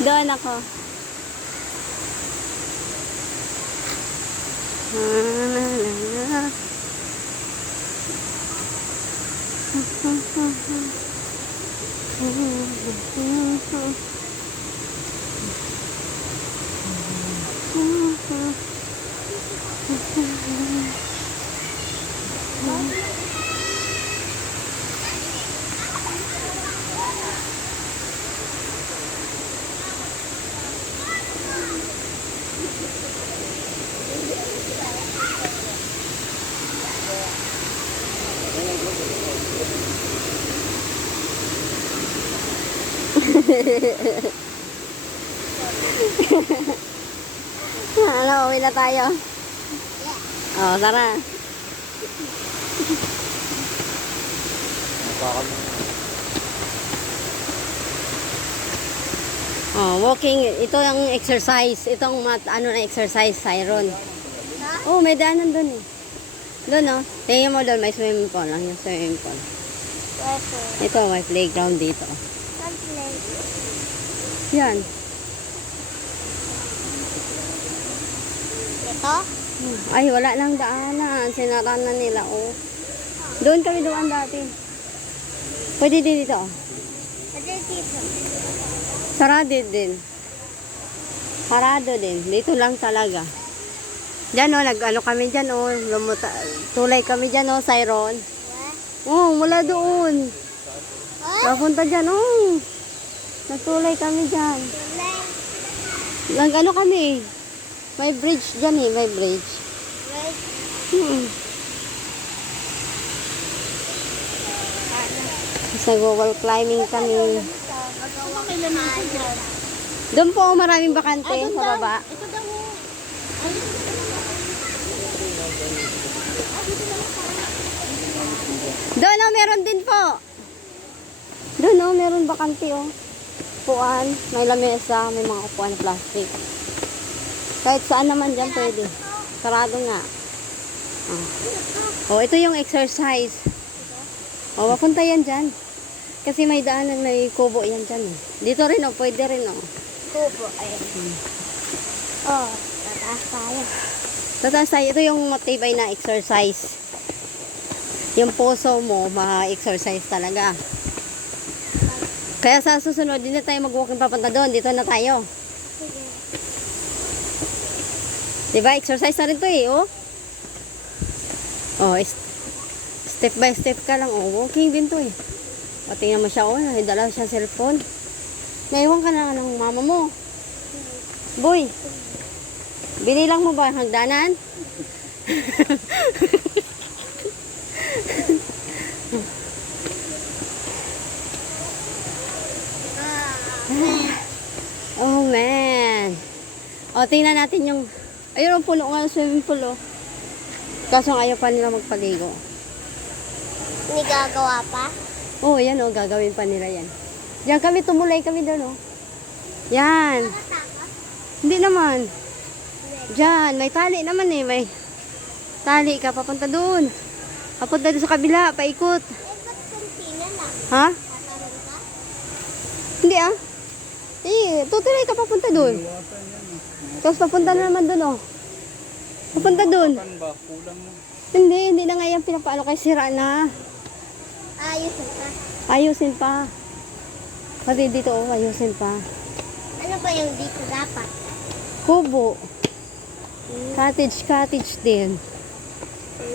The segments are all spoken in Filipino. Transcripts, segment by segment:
Doon ako. Ano, uwi na tayo. Oh, tara. Oh, walking. Ito ang exercise. Itong ano na exercise, Siron. Oh, may daanan doon eh. Doon oh. Tingnan mo doon, may swimming pool lang. Yung swimming pool. Ito, may playground dito. Yan. Ito? Ay, wala nang daanan. Sinara na nila, oh. Doon kami doon dati. Pwede din dito, oh. Pwede dito. Sarado din. Sarado din. Dito lang talaga. Diyan, oh. Nag-ano kami dyan, oh. Tulay kami dyan, oh. Siron. Oh, mula doon. Papunta dyan, oh. Nagtulay kami dyan. Nag-ano kami. May bridge dyan eh. May bridge. Nag-wall climbing kami. Doon po maraming bakante sa baba. Doon oh, meron din po. Doon oh, meron bakante oh. Upuan, may lamesa, may mga upuan na plastic. Kahit saan naman dyan pwede. Sarado nga. Oh, ito yung exercise. Oh, papunta yan dyan. Kasi may daanan, may kubo yan dyan. Dito rin oh, pwede rin oh. Kubo, ayun. Oh, tataas tayo. Tataas tayo. Ito yung matibay na exercise. Yung puso mo, ma-exercise talaga. Kaya sa susunod, din na tayo mag-walking papunta doon. Dito na tayo. Diba? Exercise na rin to eh, oh. Oh, step by step ka lang, oh. Walking din to eh. O, tingnan mo siya, oh. Dala siya cellphone. Naiwan ka na ng mama mo. Boy, binilang mo ba ang hagdanan? Oh man. O tingnan natin yung ayun ang puno nga ng swimming pool oh. Kaso ayaw pa nila magpaligo. Hindi gagawa pa? Oh yan oh, gagawin pa nila yan. Diyan kami, tumulay kami doon oh. Yan. Hindi naman. Diyan, may tali naman eh. May tali ka, papunta doon. Papunta doon sa kabila, paikot. Ba't kantina lang? Ha? Tataran ka? Hindi ah. Eh, tutuloy ka papunta doon. Tapos papunta na naman doon oh. Papunta doon. Hindi na nga yan pinapaano kay sira na. Ayusin ka. Ayusin pa. Pati dito oh, ayusin pa. Ano ba yung dito dapat? Kubo. Cottage din.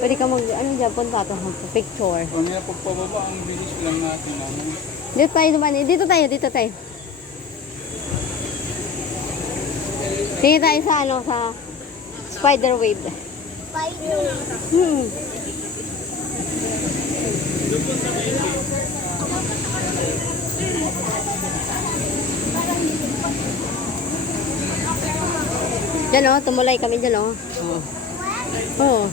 Pwede ka mag, ano dyan, punta ito, picture. Kung nga pagpababa, ang bilis lang natin. Dito tayo naman, dito tayo. Tingin tayo sa ano, sa spider wave. Spider. Diyan oh, tumulay kami dyan oh. Oh.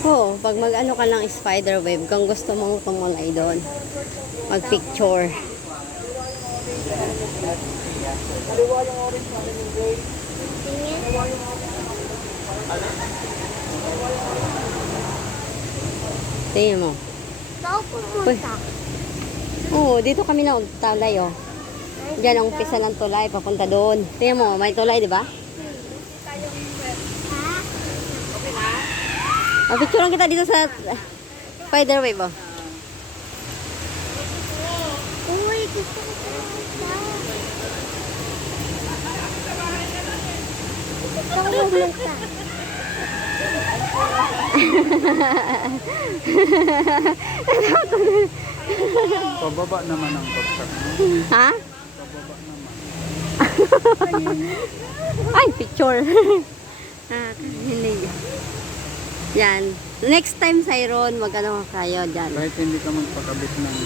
Oo, pag mag-ano ka ng spider wave, kung gusto mong tumulay doon, mag-picture. Tingnan mo. Saan pumunta? Oo, dito kami na talay, oh. Diyan ang umpisa ng tulay, papunta doon. Tingnan mo, may tulay, di ba? Ha? Picturean kita dito sa spider wave, oh. Uy, gusto ko pumunta. Gusto ko pumunta. Pababa naman ang bagsak mo. Ha? Pababa naman. Ay, picture. Hindi. Yan. Next time, Siron, mag-ano kayo dyan. Kahit hindi ka magpakabit ng